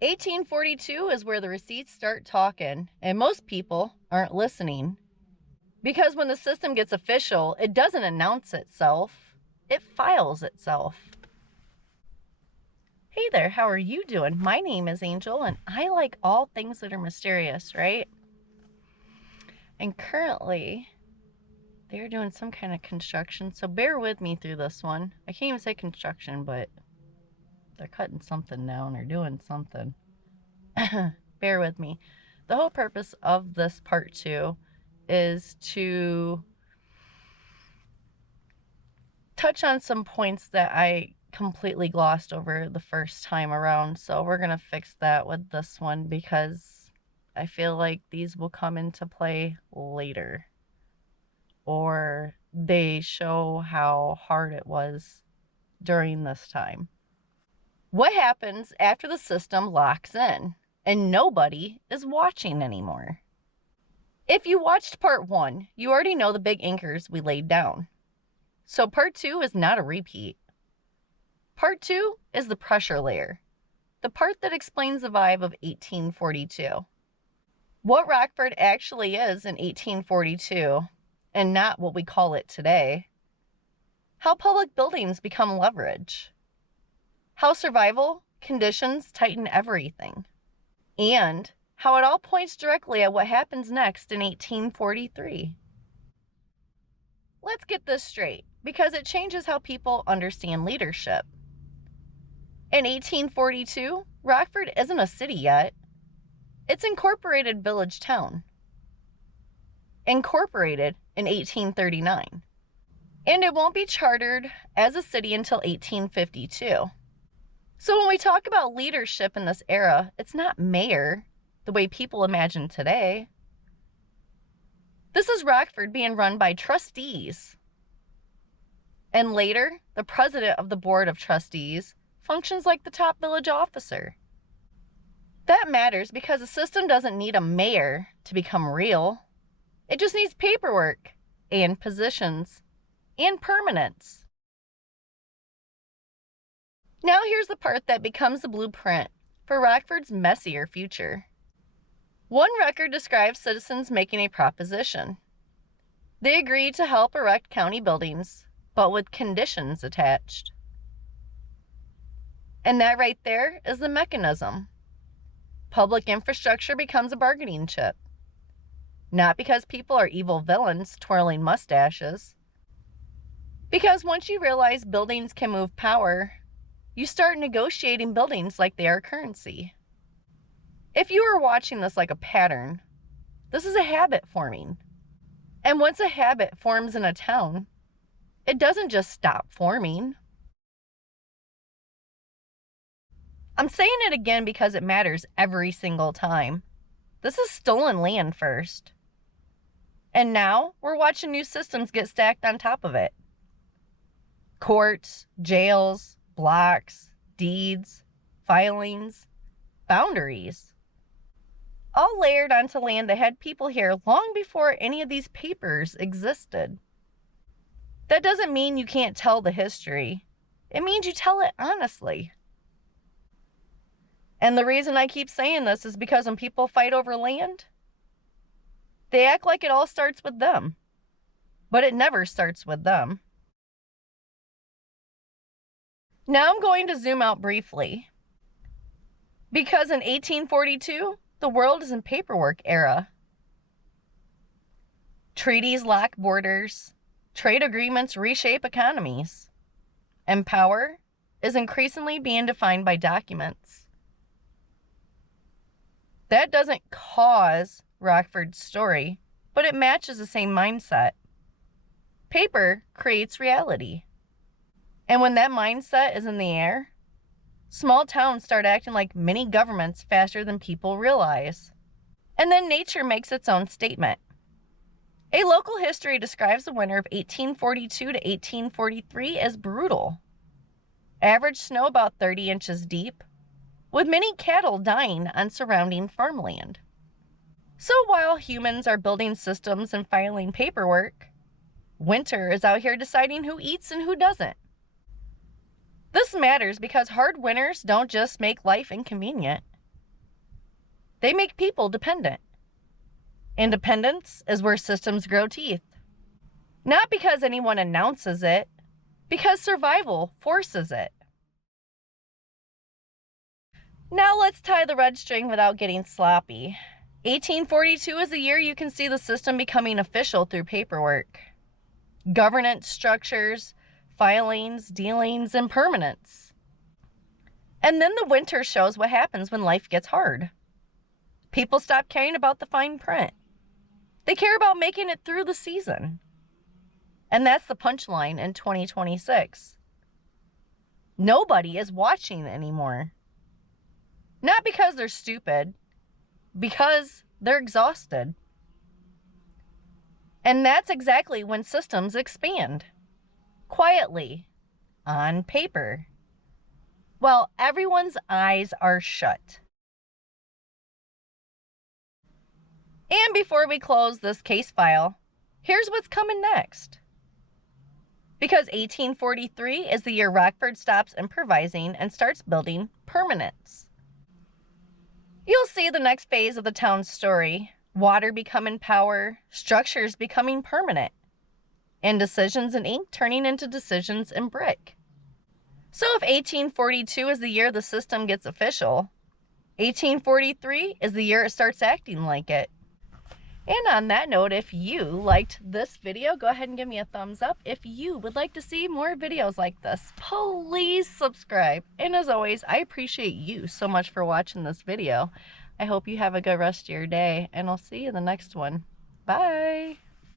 1842 is where the receipts start talking, and most people aren't listening. Because when the system gets official, it doesn't announce itself, it files itself. Hey there, how are you doing? My name is Angel, and I like all things that are mysterious, right? And currently, they're doing some kind of construction, so bear with me through this one. I can't even say construction, but they're cutting something down or doing something. Bear with me. The whole purpose of this part 2 is to touch on some points that I completely glossed over the first time around. So we're going to fix that with this one because I feel like these will come into play later. Or they show how hard it was during this time. What happens after the system locks in and nobody is watching anymore? If you watched part 1, you already know the big anchors we laid down. So part 2 is not a repeat. Part 2 is the pressure layer, the part that explains the vibe of 1842. What Rockford actually is in 1842, and not what we call it today. How public buildings become leverage. How survival conditions tighten everything. And how it all points directly at what happens next in 1843. Let's get this straight, because it changes how people understand leadership. In 1842, Rockford isn't a city yet. It's incorporated village town. Incorporated in 1839. And it won't be chartered as a city until 1852. So when we talk about leadership in this era, it's not mayor, the way people imagine today. This is Rockford being run by trustees. And later, the president of the board of trustees functions like the top village officer. That matters because the system doesn't need a mayor to become real. It just needs paperwork and positions and permanence. Now here's the part that becomes the blueprint for Rockford's messier future. One record describes citizens making a proposition. They agreed to help erect county buildings, but with conditions attached. And that right there is the mechanism. Public infrastructure becomes a bargaining chip. Not because people are evil villains twirling mustaches. Because once you realize buildings can move power, you start negotiating buildings like they are currency. If you are watching this like a pattern, this is a habit forming. And once a habit forms in a town, it doesn't just stop forming. I'm saying it again because it matters every single time. This is stolen land first. And now we're watching new systems get stacked on top of it. Courts, jails, blocks, deeds, filings, boundaries. All layered onto land that had people here long before any of these papers existed. That doesn't mean you can't tell the history. It means you tell it honestly. And the reason I keep saying this is because when people fight over land, they act like it all starts with them. But it never starts with them. Now I'm going to zoom out briefly. Because in 1842, the world is in paperwork era. Treaties lock borders. Trade agreements reshape economies. And power is increasingly being defined by documents. That doesn't cause Rockford's story, but it matches the same mindset. Paper creates reality. And when that mindset is in the air, small towns start acting like mini governments faster than people realize. And then nature makes its own statement. A local history describes the winter of 1842 to 1843 as brutal. Average snow about 30 inches deep, with many cattle dying on surrounding farmland. So while humans are building systems and filing paperwork, winter is out here deciding who eats and who doesn't. This matters because hard winters don't just make life inconvenient. They make people dependent. Independence is where systems grow teeth. Not because anyone announces it, because survival forces it. Now let's tie the red string without getting sloppy. 1842 is the year you can see the system becoming official through paperwork. Governance structures, filings, dealings, and permanence. And then the winter shows what happens when life gets hard. People stop caring about the fine print. They care about making it through the season. And that's the punchline in 2026. Nobody is watching anymore. Not because they're stupid, because they're exhausted. And that's exactly when systems expand. Quietly, on paper, while everyone's eyes are shut. And before we close this case file, here's what's coming next. Because 1843 is the year Rockford stops improvising and starts building permanence. You'll see the next phase of the town's story. Water becoming power, structures becoming permanent, indecisions in ink turning into decisions in brick. So if 1842 is the year the system gets official, 1843 is the year it starts acting like it. And on that note, if you liked this video, go ahead and give me a thumbs up. If you would like to see more videos like this, please subscribe. And as always, I appreciate you so much for watching this video. I hope you have a good rest of your day, and I'll see you in the next one. Bye.